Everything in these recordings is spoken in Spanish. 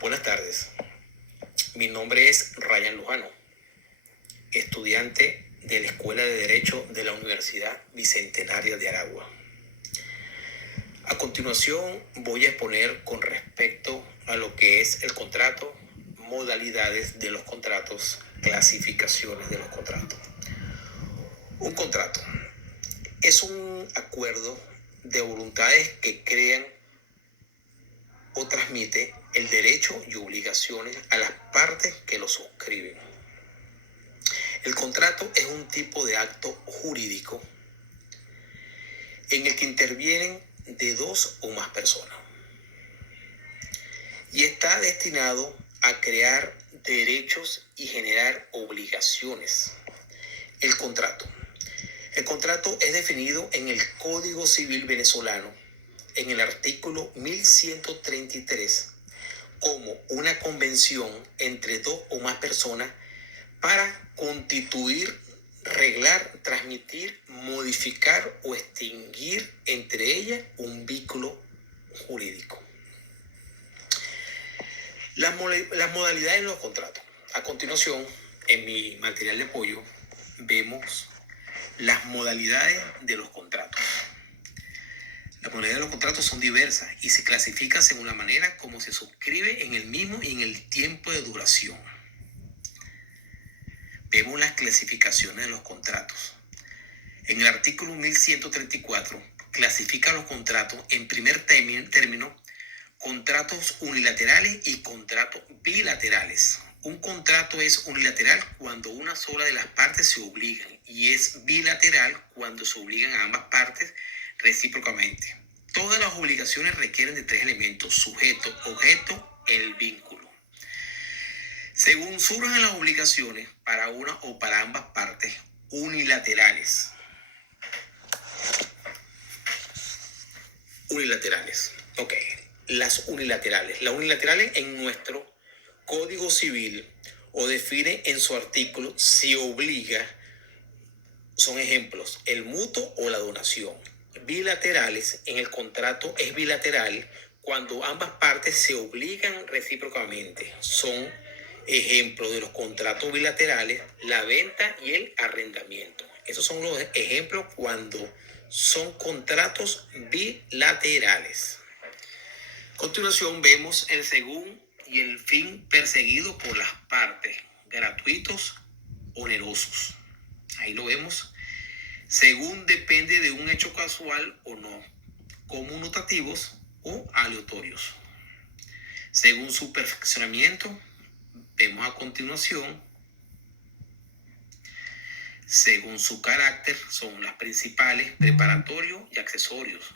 Buenas tardes. Mi nombre es Ryan Lujano, estudiante de la Escuela de Derecho de la Universidad Bicentenaria de Aragua. A continuación voy a exponer con respecto a lo que es el contrato, modalidades de los contratos, clasificaciones de los contratos. Un contrato es un acuerdo de voluntades que crean o transmite el derecho y obligaciones a las partes que lo suscriben. El contrato es un tipo de acto jurídico en el que intervienen de dos o más personas y está destinado a crear derechos y generar obligaciones. El contrato es definido en el Código Civil venezolano en el artículo 1133 como una convención entre dos o más personas para constituir, reglar, transmitir, modificar o extinguir entre ellas un vínculo jurídico. Las modalidades de los contratos. A continuación, en mi material de apoyo, vemos las modalidades de los contratos. Las modalidades de los contratos son diversas y se clasifican según la manera como se suscribe en el mismo y en el tiempo de duración. Vemos las clasificaciones de los contratos. En el artículo 1134 clasifica los contratos en primer término, contratos unilaterales y contratos bilaterales. Un contrato es unilateral cuando una sola de las partes se obligan y es bilateral cuando se obligan a ambas partes recíprocamente. Todas las obligaciones requieren de tres elementos: sujeto, objeto, el vínculo. Según surjan las obligaciones para una o para ambas partes unilaterales. Ok. Las unilaterales. Las unilaterales en nuestro Código Civil o define en su artículo si obliga, son ejemplos, el mutuo o la donación. Bilaterales, en el contrato es bilateral cuando ambas partes se obligan recíprocamente. Son ejemplos de los contratos bilaterales, la venta y el arrendamiento. Esos son los ejemplos cuando son contratos bilaterales. A continuación vemos el según y el fin perseguido por las partes, gratuitos, onerosos. Ahí lo vemos. Según depende de un hecho casual o no, conmutativos o aleatorios. Según su perfeccionamiento, vemos a continuación. Según su carácter, son las principales, preparatorios y accesorios.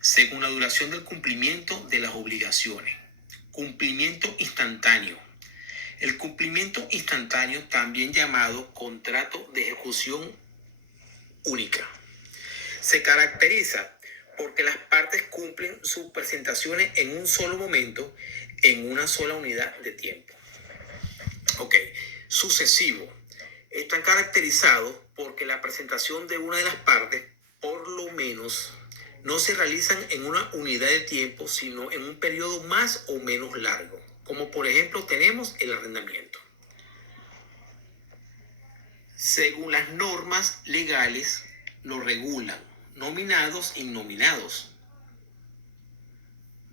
Según la duración del cumplimiento de las obligaciones. Cumplimiento instantáneo. El cumplimiento instantáneo, también llamado contrato de ejecución única, se caracteriza porque las partes cumplen sus presentaciones en un solo momento, en una sola unidad de tiempo. Ok. Sucesivo. Están caracterizados porque la presentación de una de las partes, por lo menos, no se realizan en una unidad de tiempo, sino en un periodo más o menos largo. Como por ejemplo tenemos el arrendamiento. Según las normas legales lo regulan, nominados y nominados.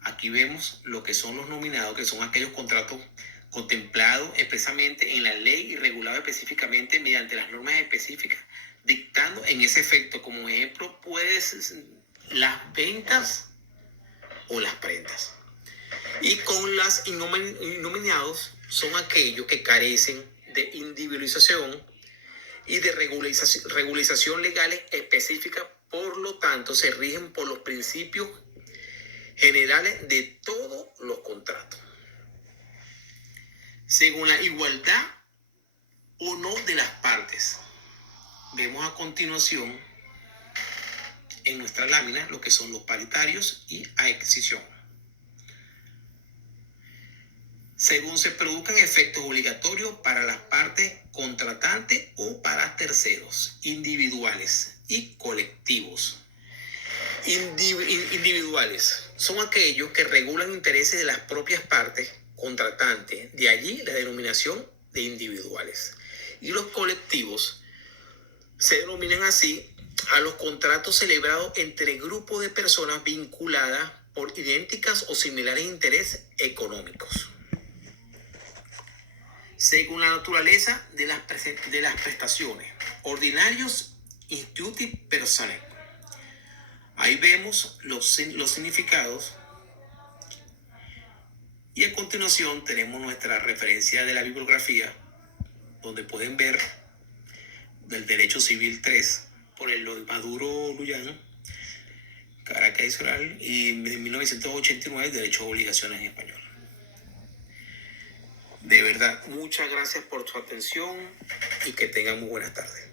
Aquí vemos lo que son los nominados, que son aquellos contratos contemplados expresamente en la ley y regulados específicamente mediante las normas específicas, dictando en ese efecto como ejemplo pues las ventas o las prendas. Y con las innominados son aquellos que carecen de individualización y de regularización legales específicas, por lo tanto se rigen por los principios generales de todos los contratos. Según la igualdad o no de las partes. Vemos a continuación en nuestra lámina lo que son los paritarios y adquisición. Según se produzcan efectos obligatorios para las partes contratantes o para terceros, individuales y colectivos. Individuales son aquellos que regulan intereses de las propias partes contratantes, de allí la denominación de individuales. Y los colectivos se denominan así a los contratos celebrados entre grupos de personas vinculadas por idénticas o similares intereses económicos. Según la naturaleza de las prestaciones, ordinarios instituti personae. Ahí vemos los significados y a continuación tenemos nuestra referencia de la bibliografía, donde pueden ver del Derecho Civil 3 por el Maduro Luyan, Caracas Oral, y en 1989 Derecho a Obligaciones en Español. De verdad, muchas gracias por su atención y que tengan muy buenas tardes.